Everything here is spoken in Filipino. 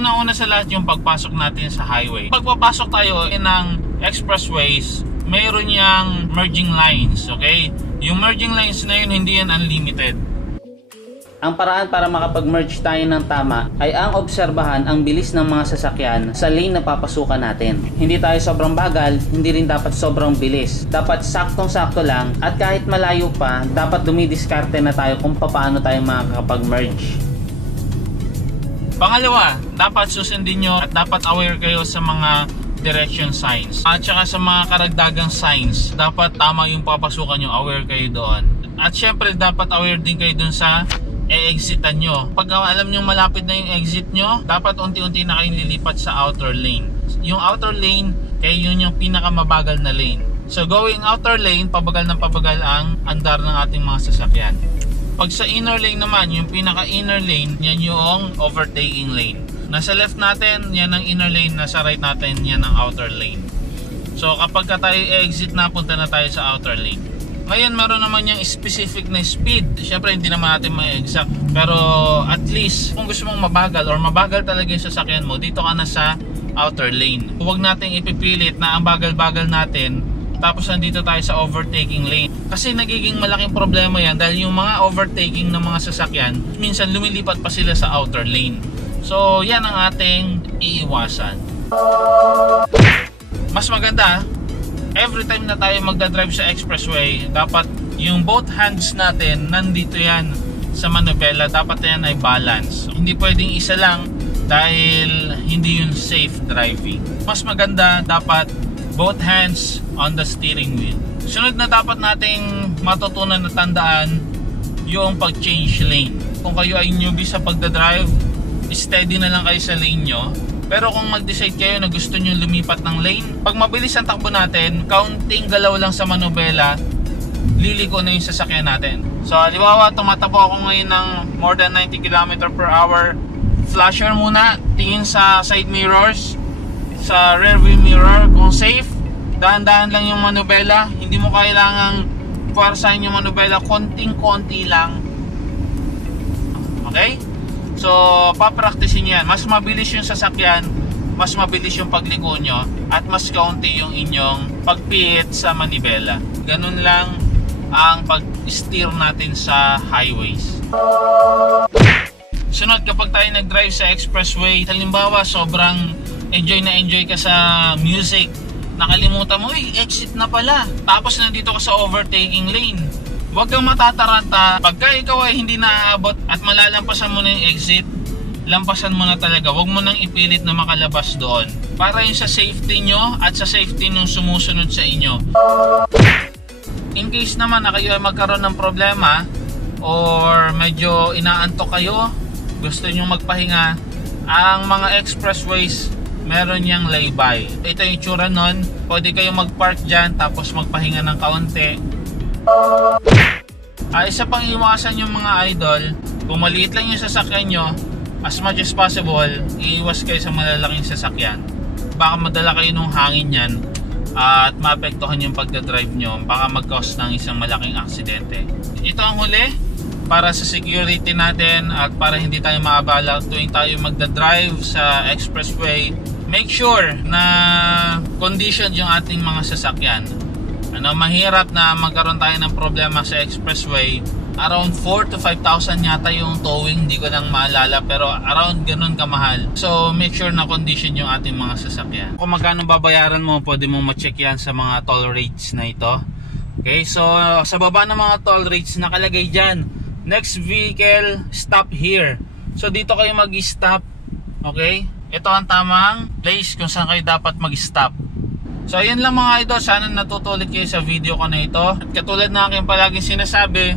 Una-una sa lahat yung pagpasok natin sa highway. Pagpapasok tayo ng expressways, mayroon yang merging lines, okay? Yung merging lines na yun, hindi yan unlimited. Ang paraan para makapag-merge tayo ng tama ay ang obserbahan ang bilis ng mga sasakyan sa lane na papasukan natin. Hindi tayo sobrang bagal, hindi rin dapat sobrang bilis. Dapat saktong-sakto lang at kahit malayo pa, dapat dumidiskarte na tayo kung paano tayo makakapag-merge. Pangalawa, dapat susundin nyo at dapat aware kayo sa mga direction signs. At saka sa mga karagdagang signs, dapat tama yung papasukan nyo, aware kayo doon. At syempre, dapat aware din kayo dun sa e-exitan nyo. Pag alam nyo malapit na yung exit nyo, dapat unti-unti na kayong lilipat sa outer lane. Yung outer lane, yun yung pinakamabagal na lane. So going outer lane, pabagal ng pabagal ang andar ng ating mga sasakyan. Pag sa inner lane naman, yung pinaka-inner lane, yan yung overtaking lane. Nasa left natin, yan ang inner lane. Nasa right natin, yan ang outer lane. So kapag tayo e-exit na, punta na tayo sa outer lane. Ngayon, meron naman yung specific na speed. Siyempre, hindi naman natin ma-exact. Pero at least, kung gusto mong mabagal or mabagal talaga yung sasakyan mo, dito ka na sa outer lane. Huwag nating ipipilit na ang bagal-bagal natin, tapos nandito tayo sa overtaking lane. Kasi nagiging malaking problema yan dahil yung mga overtaking ng mga sasakyan, minsan lumilipat pa sila sa outer lane. So, yan ang ating iiwasan. Mas maganda, every time na tayo magdadrive sa expressway, dapat yung both hands natin nandito yan sa manubela. Dapat yan ay balance. Hindi pwedeng isa lang dahil hindi yun safe driving. Mas maganda, dapat both hands on the steering wheel. Sunod na dapat nating matutunan na tandaan yung pag-change lane. Kung kayo ay newbie sa pagdadrive, steady na lang kayo sa lane nyo. Pero kung mag-decide kayo na gusto nyo lumipat ng lane, pag mabilis ang takbo natin, counting galaw lang sa manubela, liliko na yung sasakyan natin. So, halimbawa, tumatakbo ako ngayon ng more than 90 km per hour. Flasher muna, tingin sa side mirrors, sa rear view mirror, kung safe, dahan-dahan lang yung manubela. Hindi mo kailangang puwersahin yung manubela, konting-konti lang. Okay? So, papraktisin yan. Mas mabilis yung sasakyan, mas mabilis yung pagliko nyo, at mas kaunti yung inyong pagpihit sa manibela. Ganun lang ang pag-steer natin sa highways. Sunod, kapag tayo nag-drive sa expressway, halimbawa sobrang enjoy na enjoy ka sa music, nakalimutan mo, exit na pala. Tapos nandito ka sa overtaking lane. Huwag kang matataranta. Pagka ikaw ay hindi naaabot at malalampasan mo na yung exit, lampasan mo na talaga. Huwag mo nang ipilit na makalabas doon. Para yun sa safety nyo at sa safety nung sumusunod sa inyo. In case naman na kayo ay magkaroon ng problema or medyo inaantok kayo, gusto nyo magpahinga, ang mga expressways, meron yang lay-by. Ito yung tsura nun. Pwede kayo mag-park dyan tapos magpahinga ng kaunti. Isa pang iwasan yung mga idol, kung maliit lang yung sasakyan nyo, as much as possible, iiwas kayo sa malalaking sasakyan. Baka madala kayo ng hangin yan at maapektuhan yung pagdadrive nyo. Baka mag-cause ng isang malaking aksidente. Ito ang huli para sa security natin at para hindi tayo maabala tuwing tayo magdadrive sa expressway. Make sure na condition yung ating mga sasakyan. Mahirap na magkaroon tayo ng problema sa expressway. Around 4 to 5,000 yata yung towing, hindi ko lang maalala, pero around ganun kamahal. So make sure na condition yung ating mga sasakyan. Kung magkano babayaran mo, pwede mo ma-check yan sa mga toll rates na ito. Okay, so sa baba ng mga toll rates nakalagay dyan, next vehicle, stop here. So dito kayo mag-stop. Okay, ito ang tamang place kung saan kayo dapat mag-stop. So ayun lang mga idol, sana natutulit kayo sa video ko na ito. At katulad na aking palaging sinasabi,